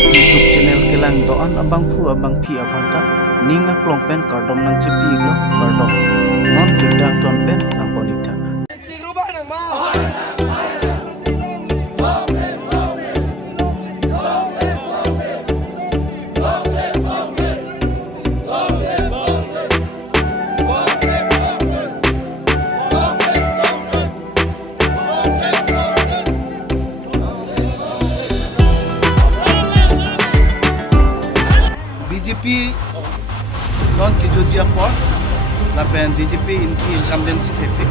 YouTube channel kelang doan abang phu abang thi abanta ninga klongpen kardom nang chepi iglo kardom non bidang tonpen nang ponita BJP non kijoji apor lapen BJP inti incumbency tepi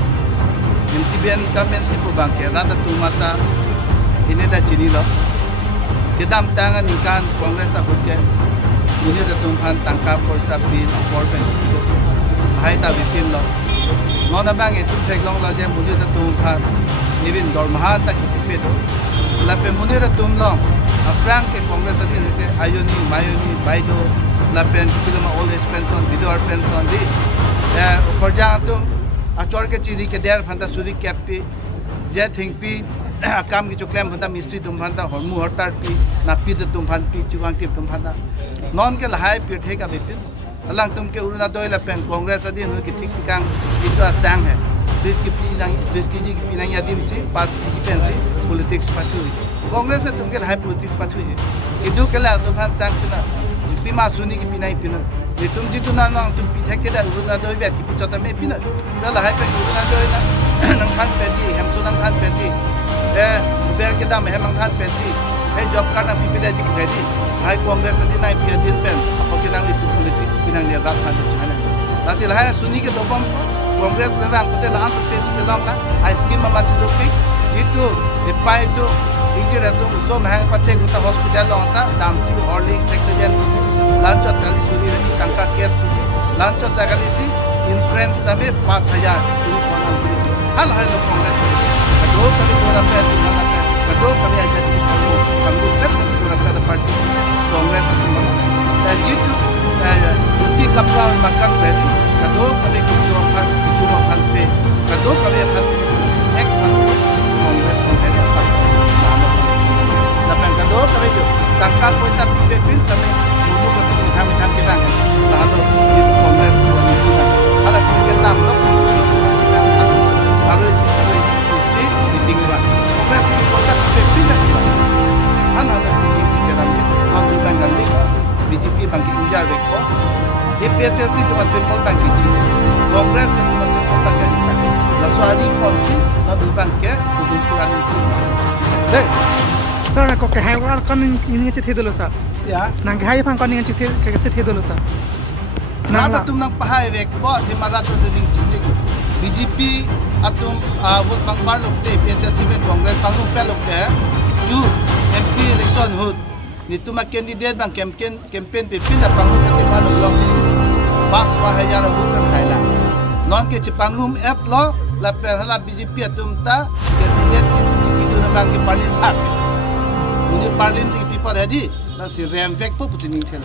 inti bian incumbency po bangke rata tumata ini da chini lo kedam tangan ikan kongres abutke ini da tumpan tangka porsa bin apor ben hai ta bipin lo non abang itu teglong lo je muni da tumpan nibin dormaha ta kipe do lapen muni da tumlong aprang ke kongres adin ke ayoni mayoni baido lapen kiloma old age pension widowar pension di porjang tum achor ke chiri ke der phanta suri kapi je thingpi kam ki claim phanta mistri tum phanta hormu hortar pi napi de tum phan pi chuang tip tum phanta non ke lahai pi theka bipin alang tum ke uruna doi lapen kongres adin ki thik tikang itu asang hai risk ki nang risk ki pinang yadim si pas ki pensi politics pathu Congress से तुमके high politics पाथु है इदु केला तो फान सांग पिना पिमा सुनी की पिनाई पिना ये तुम जितु ना ना तुम पिथे के दा उरुना दो बे की पिचता में पिना दल हाई पे उरुना दो ना नंग खान पेजी हम सो नंग खान पेजी ए बेर के दाम हम नंग खान पेजी ए जॉब कार्ड ना पिपिले जी पेजी हाई कांग्रेस से नाइ पिया दिन पेन अपो के नांग इतु पॉलिटिक्स पिना ने दा खान चना लासिल हाई सुनी के दोबम कांग्रेस ने रांग कोते लांस स्टेज के लाम ना आई स्कीम मा मासी तो पिक इतु ए पाइ तो इंजर है तो उसो महंग पत्ते गुता हॉस्पिटल लोंता दामसी हॉर्लिक्स टेक्नोजन लंच और ताली सूरी रही टंका केस तुझे लंच और ताली सी इंश्योरेंस तमे 5000 शुरू करना हल है लोग कांग्रेस दो कभी पूरा पे तुमना पे दो कभी आजा कांग्रेस पे पूरा पे पार्टी कांग्रेस जीत युति कपड़ा और मक्कन पे दो कभी कुछ फल पे दो कभी फल एक फल कांग्रेस को lapan kado kami jo tangka poisa pipe pil kami dulu betul kami kita lalu di kongres kita ada kita nam lo harus kursi di tinggal kongres di poisa pipe pil kan ada di kita nam bukan kami BJP bangkit ujar rekor APHC cuma simpel bangkit kongres cuma simpel bangkit lalu ada polisi lalu bangkit untuk kurang itu sir को कहे वार कन निंगे चे थेदलो सा या ना घाई फां कन निंगे चे के थेदलो सा नाला तुम नंग पहाय वेक बो थिमारा तो दिंग चिसिग बीजेपी अतुम वोट बंगबार लोकते पीएचसी में कांग्रेस बांगु पे लोकते जू एमपी इलेक्शन हुत नितुमा कैंडिडेट बंग कैंपेन पे पिन बांगु कते बालो लॉन्ग चिनी पास 1000 वोट kan खाइला नॉन के चिपांगुम एट लो ला पे हला बीजेपी अतुम ता कैंडिडेट की पिदुना बांग के पार्लिन था मुझे पार्लिन से पीपल है जी ना सी रैम वेक पो पुचिनी थे